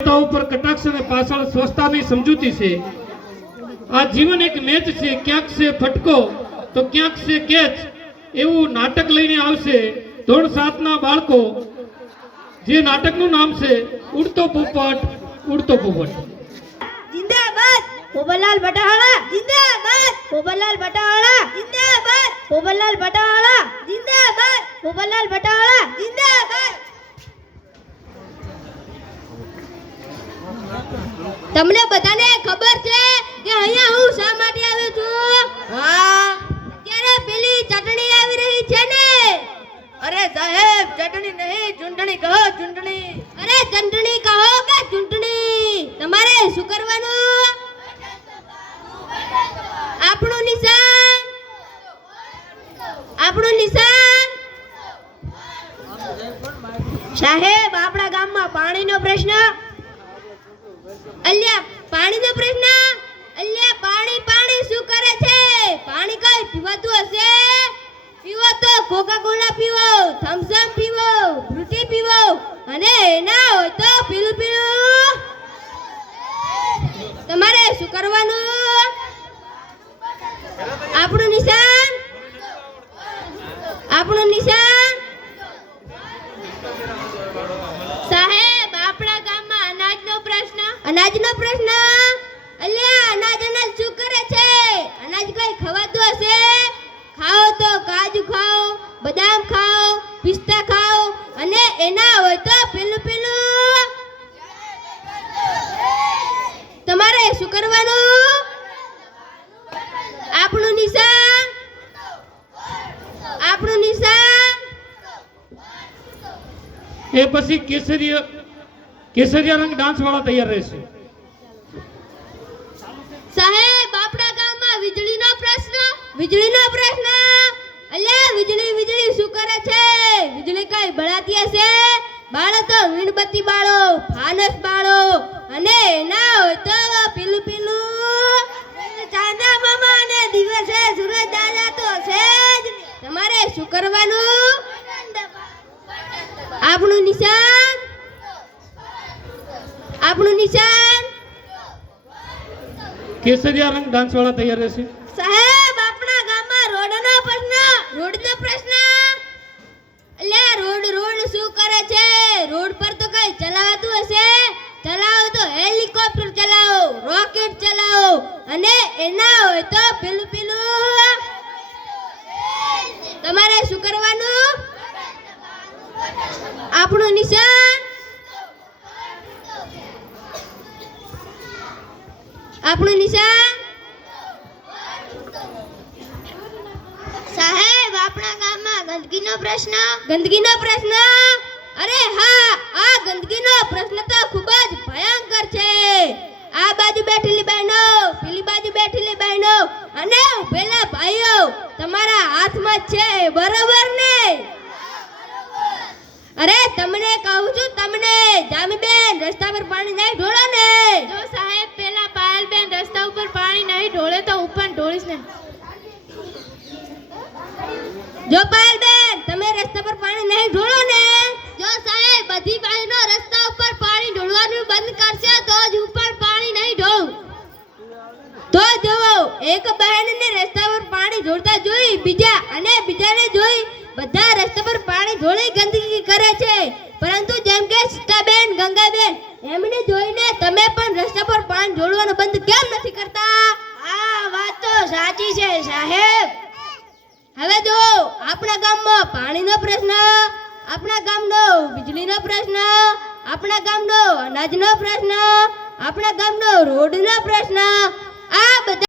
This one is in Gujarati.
ઉપર કટાક્ષ અને પાછળ સ્વસ્થતાની સમજૂતી છે। આ જીવન એક મેચ છે, ક્યાંક છે ફટકો તો ક્યાંક છે કેચ। એવું નાટક લઈને આવશે ધોરણ 7 ના બાળકો, જે નાટકનું નામ છે ઉડતો પોપટ ઉડતો પોપટ। जिंदाबाद पोपटलाल बटावाला, जिंदाबाद पोपटलाल बटावाला, जिंदाबाद पोपटलाल बटावाला, जिंदाबाद पोपटलाल बटावाला, जिंदाबाद। તમને બધાને ખબર છે કે અહીંયા હું શા માટે આવ્યો છું? હા, અત્યારે પેલી ચટણી આવી રહી છે ને? અરે સાહેબ, ચટણી નહીં, ચૂંટણી કહો, ચૂંટણી। અરે ચટણી કહો કે ચૂંટણી? તમારે શું કરવાનું? આપણું નિશાન સાહેબ, આપણા ગામમાં પાણીનો પ્રશ્ન। અલ્યા પાણીનો પ્રશ્ન? અલ્યા પાણી પાણી શું કરે છે? પાણી કઈ પીવાતું હશે? પીવો તો કોકા કોલા પીવો, થમ્સ અપ પીવો, ફ્રૂટી પીવો, અને ના હોય તો પીલું પીલું। તમારે શું કરવાનું? આપણું નિશાન સાહેબ, આપણા ગામમાં અનાજનો પ્રશ્ન। અનાજનો પ્રશ્ન? અલ્યા અનાજ શું કરે છે? અનાજ કઈ ખવાતું હશે? ખાઓ તો કાજુ ખાઓ, બદામ ખાઓ, પિસ્તા ખાઓ, અને એના હોય તો પેલું પેલું। તમારે શું કરવાનું? આપણું નિશાન એ પછી કેસરિયા રંગ ડાન્સ વાળા તૈયાર રહેશે। સાહેબ, આપણા ગામમાં વીજળીનો પ્રશ્ન। અલ્યા વીજળી શું કરે છે? વીજળી કઈ બળાતી હશે? બાળો તો મીણબત્તી બાળો, ફાનસ બાળો, અને ના હોય તો પેલું ચાંદા મામા ને દિવસે સૂરજ દાદા તો છે જ। તમારે શું કરવાનું? આપણું નિશાન કેસરિયા રંગ ડાન્સ વાળા તૈયાર રહેશે। સાહેબ, આપણા ગામમાં રોડનો પ્રશ્ન। અલ્યા રોડ શું કરે છે? રોડ પર તો કઈ ચલાવતું હશે? ચલાવો તો હેલિકોપ્ટર ચલાવો, રોકેટ ચલાવો, અને એના હોય તો પેલું। તમારે શું કરવાનું? આપણું નિશાન સાહેબ, આપણા ગામમાં ગંદકીનો પ્રશ્ન। અરે હા, આ ગંદકીનો પ્રશ્ન તો ખૂબ જ ભયંકર છે। આ બાજુ બેઠેલી બહેનો, પેલી બાજુ બેઠેલી બહેનો, અને પેલા ભાઈઓ તમારા હાથમાં જ છે, બરોબર ને? અરે તમને કહું છું, તમને જામીબેન રસ્તા પર પાણી નહીં ઢોળો ને? જો સાહેબ, પેલા પાયલબેન રસ્તા ઉપર પાણી નહીં ઢોળે તો હું પણ ઢોળીશ ને। જો પાયલબેન તમે રસ્તા પર પાણી નહીં ઢોળો ને? જો સાહેબ, બધી બહેનો રસ્તા ઉપર પાણી ઢોળવાનું બંધ કરશે તો જ હું પણ પાણી નહીં ઢોળું। તો જુઓ, એક બહેનને રસ્તા પર પાણી ઢોળતા જોઈ બીજાને જોઈ બધા રસ્તા પર પાણી ઢોળી ગંદકી કરે છે, પરંતુ જેમ કે સીતાબેન, ગંગાબેન, એમને જોઈને તમે પણ રસ્તા પર પાણી ઢોળવાનું બંધ કેમ નથી કરતા? આ વાત તો સાચી છે સાહેબ। હવે જો આપણા ગામમાં પાણીનો પ્રશ્ન, આપણા ગામનો વીજળીનો પ્રશ્ન, આપણા ગામનો અનાજનો પ્રશ્ન, આપણા ગામનો રોડનો પ્રશ્ન, આ બધા